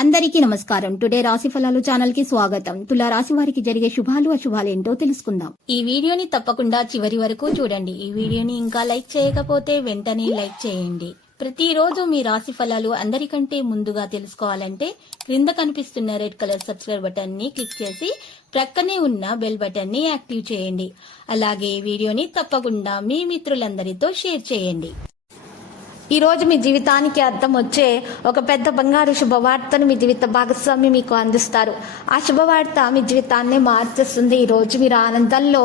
అందరికీ నమస్కారం. టుడే రాశి ఫలాలు ఛానల్ కి స్వాగతం. తులా రాశి వారికి జరిగే శుభాలు అశుభాలు ఏంటో తెలుసుకుందాం. ఈ వీడియోని తప్పకుండా చివరి వరకు చూడండి. ఈ వీడియోని ఇంకా లైక్ చేయకపోతే వెంటనే లైక్ చేయండి. ప్రతిరోజు మీ రాశి ఫలాలు అందరికంటే ముందుగా తెలుసుకోవాలంటే క్రింద కనిపిస్తున్న రెడ్ కలర్ సబ్స్క్రైబ్ బటన్ ని క్లిక్ చేసి ప్రక్కనే ఉన్న బెల్ బటన్ ని యాక్టివ్ చేయండి. అలాగే ఈ వీడియోని తప్పకుండా మీ మిత్రులందరితో షేర్ చేయండి. ఈ రోజు మీ జీవితానికి అర్థం వచ్చే ఒక పెద్ద బంగారు శుభవార్తను మీ జీవిత భాగస్వామి మీకు అందిస్తారు. ఆ శుభవార్త మీ జీవితాన్ని మార్చేస్తుంది. ఈ రోజు మీరు ఆనందంలో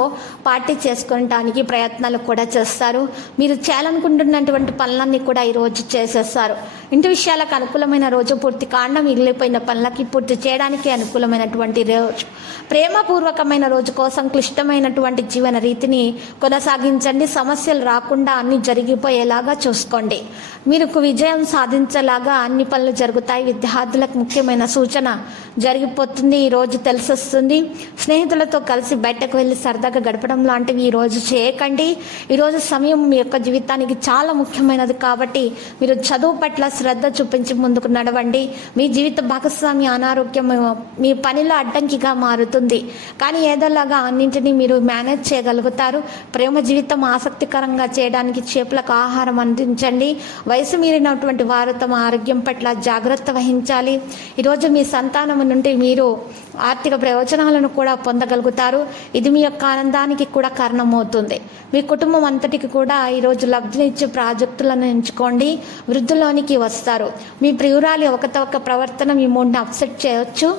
పార్టీ చేసుకోవడానికి ప్రయత్నాలు కూడా చేస్తారు. మీరు చేయాలనుకుంటున్నటువంటి పనులన్నీ కూడా ఈ రోజు చేసేస్తారు. ఇంటి విషయాలకు అనుకూలమైన రోజు, పూర్తి కాండం మిగిలిపోయిన పనులకి పూర్తి చేయడానికి అనుకూలమైనటువంటి రోజు, ప్రేమపూర్వకమైన రోజు కోసం క్లిష్టమైనటువంటి జీవన రీతిని కొనసాగించండి. సమస్యలు రాకుండా అన్ని జరిగిపోయేలాగా చూసుకోండి. మీరు విజయం సాధించేలాగా అన్ని పనులు జరుగుతాయి. విద్యార్థులకు ముఖ్యమైన సూచన జరిగిపోతుంది. ఈ రోజు తెలిసొస్తుంది. స్నేహితులతో కలిసి బయటకు వెళ్ళి సరదాగా గడపడం లాంటివి ఈ రోజు చేయకండి. ఈరోజు సమయం మీ యొక్క జీవితానికి చాలా ముఖ్యమైనది కాబట్టి మీరు చదువు పట్ల శ్రద్ధ చూపించి ముందుకు నడవండి. మీ జీవిత భాగస్వామి అనారోగ్యం మీ పనిలో అడ్డంకిగా మారుతుంది, కానీ ఏదోలాగా అన్నింటినీ మీరు మేనేజ్ చేయగలుగుతారు. ప్రేమ జీవితం ఆసక్తికరంగా చేయడానికి చేపలకు ఆహారం అందించండి. వయసు మీరినటువంటి వారు తమ ఆరోగ్యం పట్ల జాగ్రత్త వహించాలి. ఈరోజు మీ సంతానం నుండి మీరు ఆర్థిక ప్రయోజనాలను కూడా పొందగలుగుతారు. ఇది మీ యొక్క ఆనందానికి కూడా కారణమవుతుంది. మీ కుటుంబం అంతటికి కూడా ఈరోజు లబ్ధినిచ్చే ప్రాజెక్టులను ఎంచుకోండి. వృద్ధిలోనికి వస్తారు. మీ ప్రియురాలి ఒకతొక ప్రవర్తన మీ మూడ్ని అప్సెట్ చేయవచ్చు.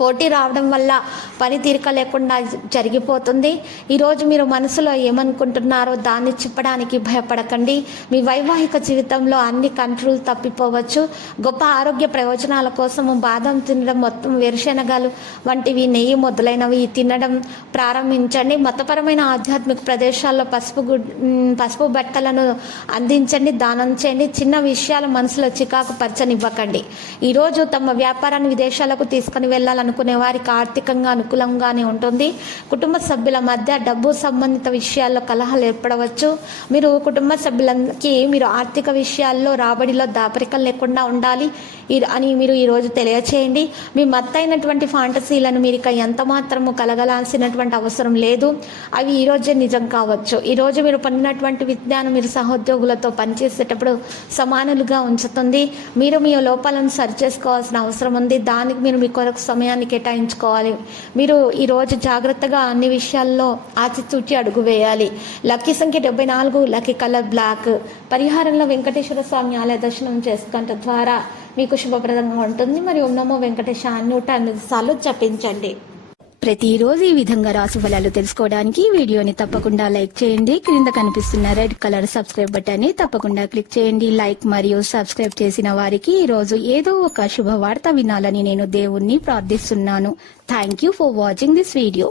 పోటీ రావడం వల్ల పనితీరిక లేకుండా జరిగిపోతుంది. ఈరోజు మీరు మనసులో ఏమనుకుంటున్నారో దాన్ని చెప్పడానికి భయపడకండి. మీ వైవాహిక జీవితంలో అన్ని కంట్రోల్ తప్పిపోవచ్చు. గొప్ప ఆరోగ్య ప్రయోజనాల కోసం బాదం తినడం, మొత్తం వేరుశెనగలు వంటివి, నెయ్యి మొదలైనవి తినడం ప్రారంభించండి. మతపరమైన ఆధ్యాత్మిక ప్రదేశాల్లో పసుపు బట్టలను అందించండి, దానం చేయండి. చిన్న విషయాలు మనసులో చికాకు పరచనివ్వకండి. ఈరోజు తమ వ్యాపారాన్ని విదేశాలకు తీసుకుని వెళ్ళాలని అనుకునే వారికి ఆర్థికంగా అనుకూలంగానే ఉంటుంది. కుటుంబ సభ్యుల మధ్య డబ్బు సంబంధిత విషయాల్లో కలహాలు ఏర్పడవచ్చు. మీరు కుటుంబ సభ్యులకి మీరు ఆర్థిక విషయాల్లో రాబడిలో దాపరికలు లేకుండా ఉండాలి అని మీరు ఈరోజు తెలియచేయండి. మీ మత్తైనటువంటి ఫాంటసీలను మీరు ఇక ఎంత మాత్రము కలగలాల్సినటువంటి అవసరం లేదు. అవి ఈరోజే నిజం కావచ్చు. ఈరోజు మీరు పొందినటువంటి విజ్ఞానం మీరు సహోద్యోగులతో పనిచేసేటప్పుడు సమానులుగా ఉంచుతుంది. మీరు మీ లోపాలను సరిచేసుకోవాల్సిన అవసరం ఉంది. దానికి మీరు మీ కొరకు సమయాన్ని కేటాయించుకోవాలి. మీరు ఈరోజు జాగ్రత్తగా అన్ని విషయాల్లో ఆచితూచి అడుగు వేయాలి. లక్కీ సంఖ్య 74, లక్కీ కలర్ బ్లాక్. పరిహారంలో వెంకటేశ్వర స్వామి ఆలయ దర్శనం చేసుకోవడం ద్వారా మీకు శుభప్రదంగా ఉంటుంది. మరియు ఓం నమో వెంకటేశ 108 సార్లు జపించండి. ప్రతిరోజు ఈ విధంగా రాశి ఫలాలు తెలుసుకోవడానికి వీడియోని తప్పకుండా లైక్ చేయండి. క్రింద కనిపిస్తున్న రెడ్ కలర్ సబ్స్క్రైబ్ బటన్ ని తప్పకుండా క్లిక్ చేయండి. లైక్ మరియు సబ్స్క్రైబ్ చేసిన వారికి ఈ రోజు ఏదో ఒక శుభవార్త వినాలని నేను దేవుణ్ణి ప్రార్థిస్తున్నాను. Thank you for watching this video.